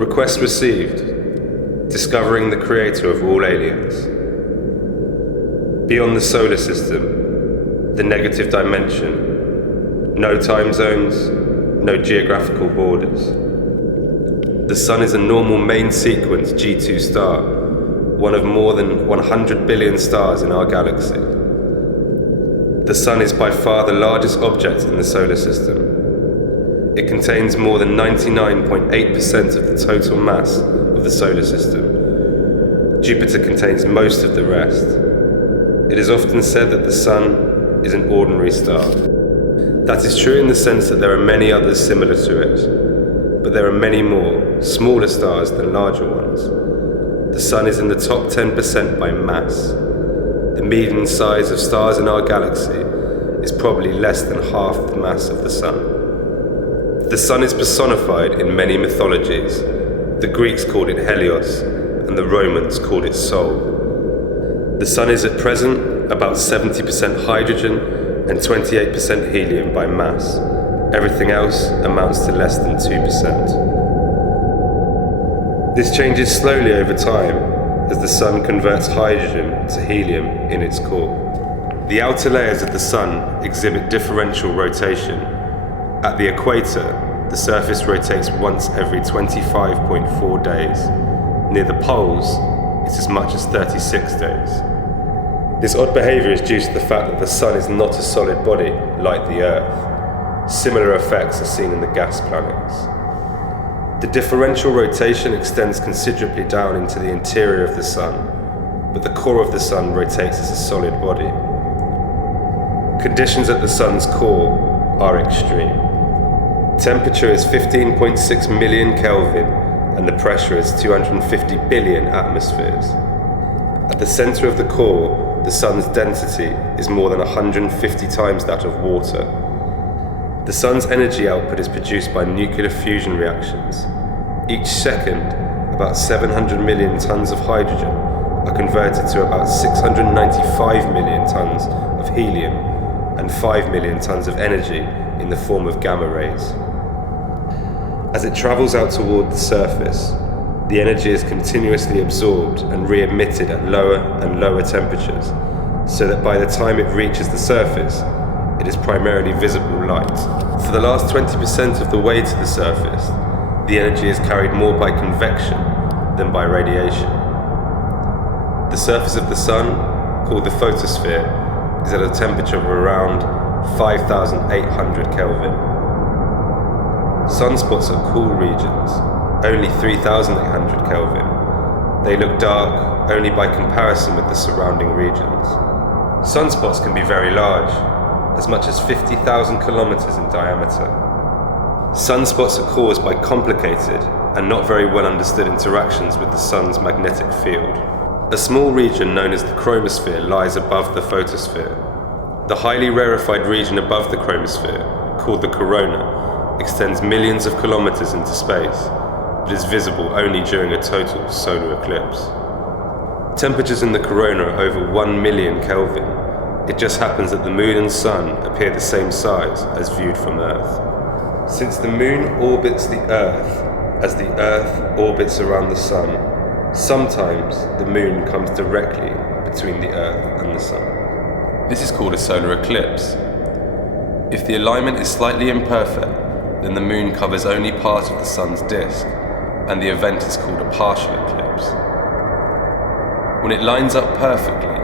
Request received. Discovering the creator of all aliens. Beyond the solar system, the negative dimension, no time zones, no geographical borders. The Sun is a normal main sequence G2 star, one of more than 100 billion stars in our galaxy. The Sun is by far the largest object in the solar system. It contains more than 99.8% of the total mass of the solar system. Jupiter contains most of the rest. It is often said that the Sun is an ordinary star. That is true in the sense that there are many others similar to it, but there are many more, smaller stars than larger ones. The Sun is in the top 10% by mass. The median size of stars in our galaxy is probably less than half the mass of the Sun. The Sun is personified in many mythologies. The Greeks called it Helios, and the Romans called it Sol. The Sun is at present about 70% hydrogen and 28% helium by mass. Everything else amounts to less than 2%. This changes slowly over time as the Sun converts hydrogen to helium in its core. The outer layers of the Sun exhibit differential rotation. At the equator, the surface rotates once every 25.4 days. Near the poles, it's as much as 36 days. This odd behavior is due to the fact that the Sun is not a solid body like the Earth. Similar effects are seen in the gas planets. The differential rotation extends considerably down into the interior of the Sun, but the core of the Sun rotates as a solid body. Conditions at the Sun's core are extreme. Temperature is 15.6 million Kelvin and the pressure is 250 billion atmospheres. At the center of the core, the Sun's density is more than 150 times that of water. The Sun's energy output is produced by nuclear fusion reactions. Each second, about 700 million tons of hydrogen are converted to about 695 million tons of helium and 5 million tons of energy in the form of gamma rays. As it travels out toward the surface, the energy is continuously absorbed and re-emitted at lower and lower temperatures, so that by the time it reaches the surface, it is primarily visible light. For the last 20% of the way to the surface, the energy is carried more by convection than by radiation. The surface of the Sun, called the photosphere, is at a temperature of around 5,800 Kelvin. Sunspots are cool regions, only 3,800 Kelvin. They look dark only by comparison with the surrounding regions. Sunspots can be very large, as much as 50,000 kilometers in diameter. Sunspots are caused by complicated and not very well understood interactions with the Sun's magnetic field. A small region known as the chromosphere lies above the photosphere. The highly rarefied region above the chromosphere, called the corona, extends millions of kilometers into space, but is visible only during a total solar eclipse. Temperatures in the corona are over 1 million Kelvin. It just happens that the Moon and Sun appear the same size as viewed from Earth. Since the Moon orbits the Earth as the Earth orbits around the Sun, sometimes the Moon comes directly between the Earth and the Sun. This is called a solar eclipse. If the alignment is slightly imperfect, then the Moon covers only part of the Sun's disk, and the event is called a partial eclipse. When it lines up perfectly,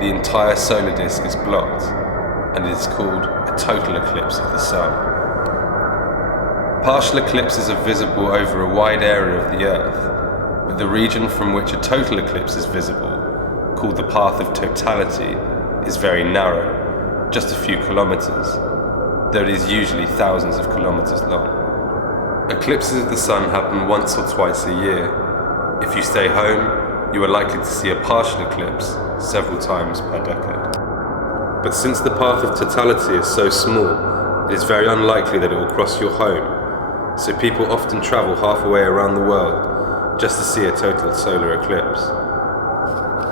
the entire solar disk is blocked, and it is called a total eclipse of the Sun. Partial eclipses are visible over a wide area of the Earth, but the region from which a total eclipse is visible, called the path of totality, is very narrow, just a few kilometers, though it is usually thousands of kilometers long. Eclipses of the Sun happen once or twice a year. If you stay home, you are likely to see a partial eclipse several times per decade. But since the path of totality is so small, it is very unlikely that it will cross your home, so people often travel halfway around the world just to see a total solar eclipse.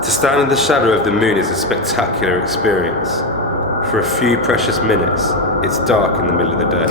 To stand in the shadow of the Moon is a spectacular experience. For a few precious minutes, it's dark in the middle of the day.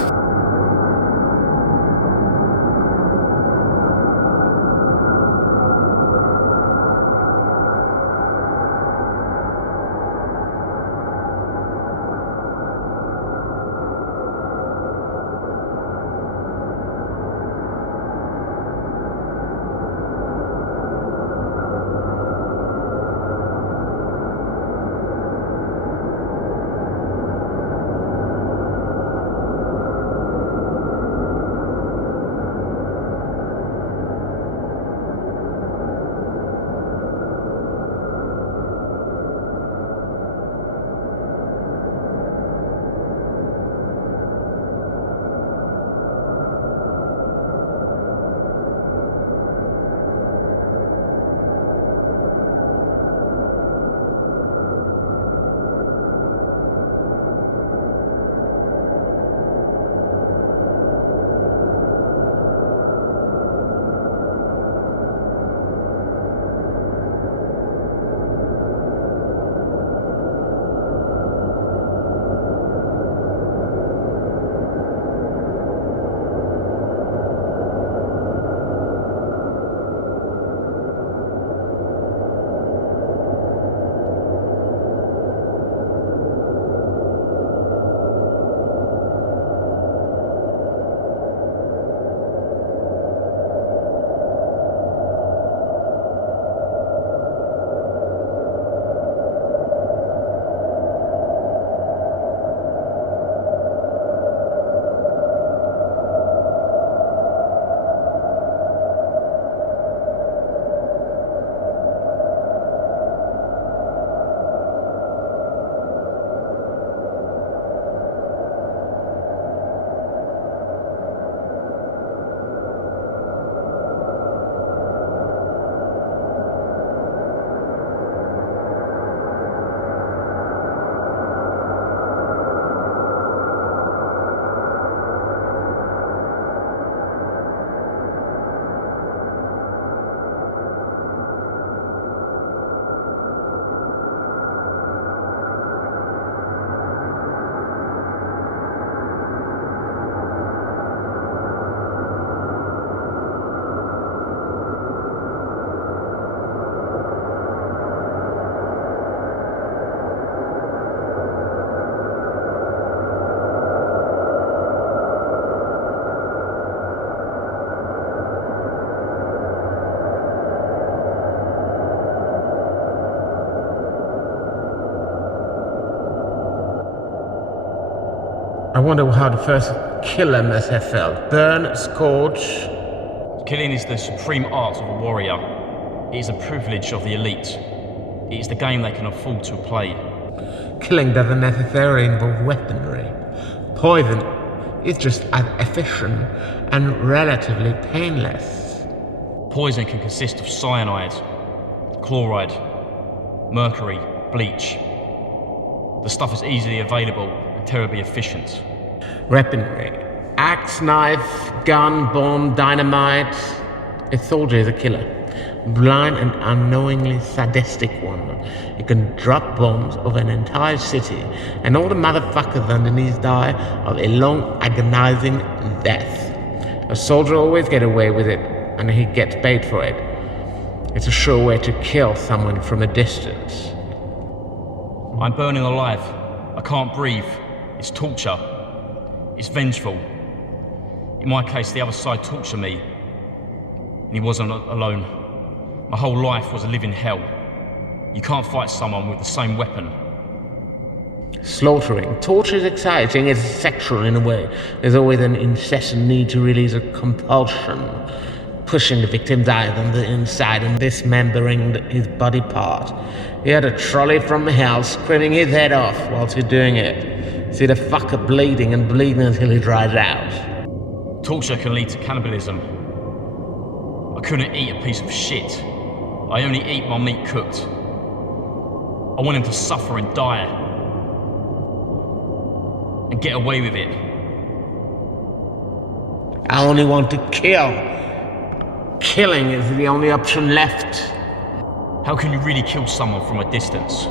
I wonder how the first killer must have felt. Burn, scorch. Killing is the supreme art of a warrior. It is a privilege of the elite. It is the game they can afford to play. Killing doesn't necessarily involve weaponry. Poison is just as efficient and relatively painless. Poison can consist of cyanide, chloride, mercury, bleach. The stuff is easily available and terribly efficient. Weaponry. Axe, knife, gun, bomb, dynamite. A soldier is a killer. Blind and unknowingly sadistic one. He can drop bombs over an entire city and all the motherfuckers underneath die of a long, agonizing death. A soldier always gets away with it, and he gets paid for it. It's a sure way to kill someone from a distance. I'm burning alive. I can't breathe. It's torture. It's vengeful. In my case, the other side tortured me, and he wasn't alone. My whole life was a living hell. You can't fight someone with the same weapon. Slaughtering. Torture is exciting, it's sexual in a way. There's always an incessant need to release a compulsion, pushing the victim's eyes on the inside and dismembering his body part. He had a trolley from hell screaming his head off whilst he's doing it. See the fucker bleeding and bleeding until he dries out. Torture can lead to cannibalism. I couldn't eat a piece of shit. I only eat my meat cooked. I want him to suffer and die. And get away with it. I only want to kill. Killing is the only option left. How can you really kill someone from a distance?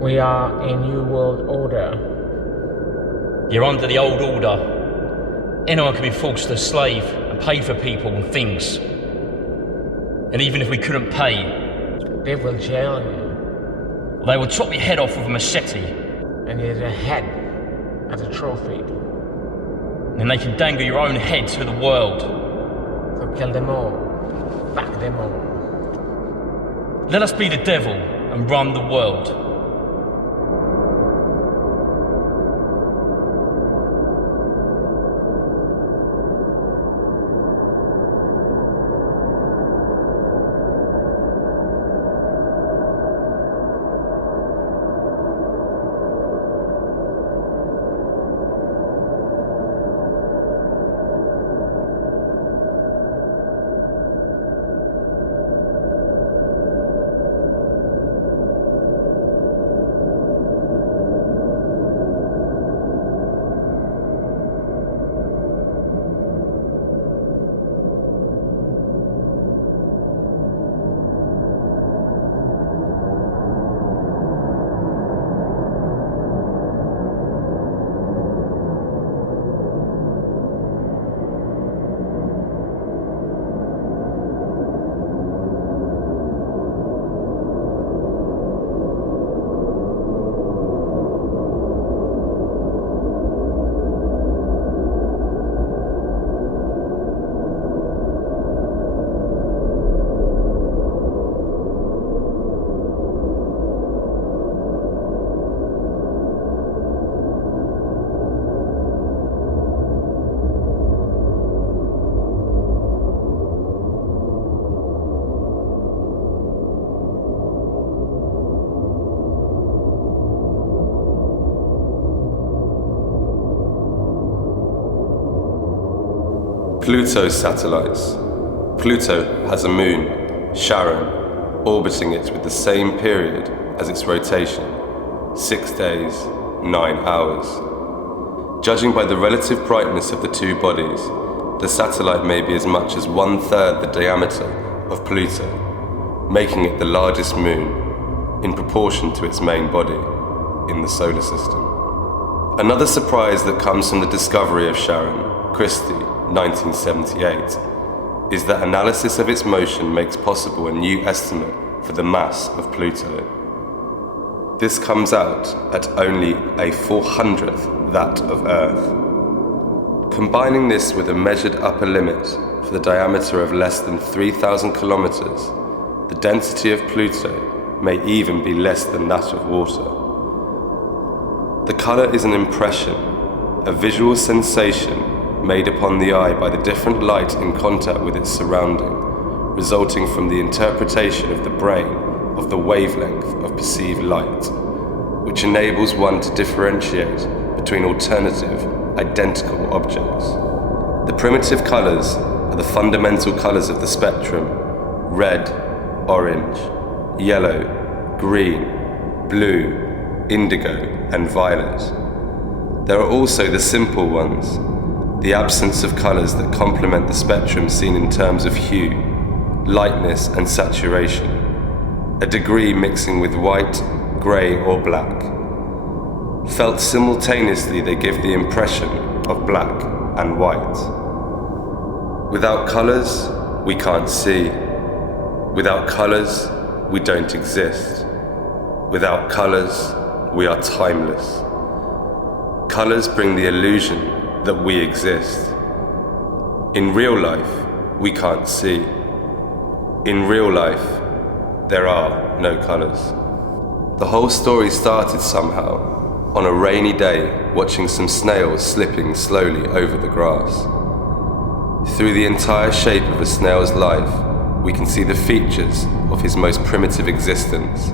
We are a new world order. You're under the old order. Anyone can be forced to slave and pay for people and things. And even if we couldn't pay, They will jail you. they would chop your head off with a machete. And use your head as a trophy. And they can dangle your own head to the world. So kill them all. Fuck them all. Let us be the devil and run the world. Pluto's satellites. Pluto has a moon, Charon, orbiting it with the same period as its rotation, 6 days, 9 hours. Judging by the relative brightness of the two bodies, the satellite may be as much as 1/3 the diameter of Pluto, making it the largest moon in proportion to its main body in the solar system. Another surprise that comes from the discovery of Charon, Christie, 1978, is that analysis of its motion makes possible a new estimate for the mass of Pluto. This comes out at only a 400th that of Earth. Combining this with a measured upper limit for the diameter of less than 3,000 kilometers, the density of Pluto may even be less than that of water. The color is an impression, a visual sensation made upon the eye by the different light in contact with its surrounding, resulting from the interpretation of the brain of the wavelength of perceived light, which enables one to differentiate between alternative, identical objects. The primitive colors are the fundamental colors of the spectrum: red, orange, yellow, green, blue, indigo, and violet. There are also the simple ones, the absence of colors that complement the spectrum seen in terms of hue, lightness, and saturation, a degree mixing with white, grey, or black. Felt simultaneously, they give the impression of black and white. Without colors, we can't see. Without colors, we don't exist. Without colors, we are timeless. Colors bring the illusion that we exist. In real life, we can't see. In real life, there are no colors. The whole story started somehow on a rainy day, watching some snails slipping slowly over the grass. Through the entire shape of a snail's life, we can see the features of his most primitive existence,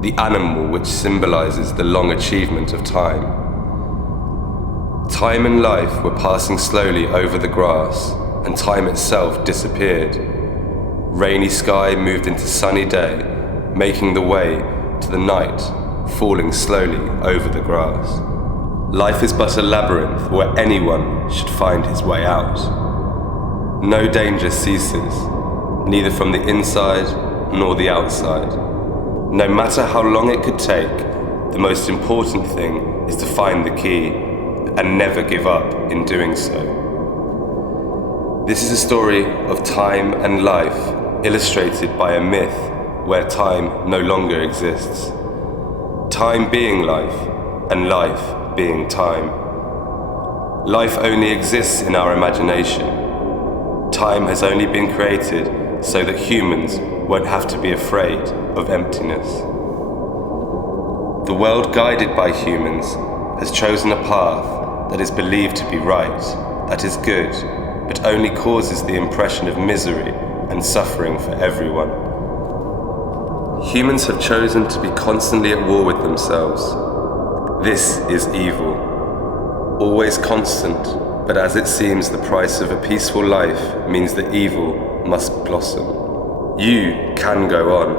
the animal which symbolizes the long achievement of time. Time and life were passing slowly over the grass, and time itself disappeared. Rainy sky moved into sunny day, making the way to the night, falling slowly over the grass. Life is but a labyrinth where anyone should find his way out. No danger ceases, neither from the inside nor the outside. No matter how long it could take, the most important thing is to find the key and never give up in doing so. This is a story of time and life, illustrated by a myth where time no longer exists. Time being life, and life being time. Life only exists in our imagination. Time has only been created so that humans won't have to be afraid of emptiness. The world guided by humans has chosen a path that is believed to be right, that is good, but only causes the impression of misery and suffering for everyone. Humans have chosen to be constantly at war with themselves. This is evil. Always constant, but as it seems the price of a peaceful life means that evil must blossom. You can go on.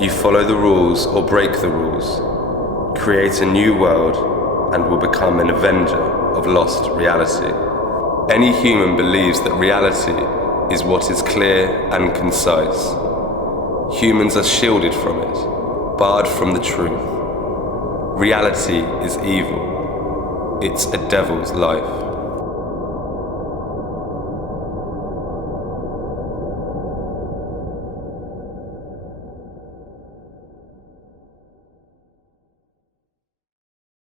You follow the rules or break the rules. Create a new world and will become an avenger of lost reality. Any human believes that reality is what is clear and concise. Humans are shielded from it, barred from the truth. Reality is evil. It's a devil's life.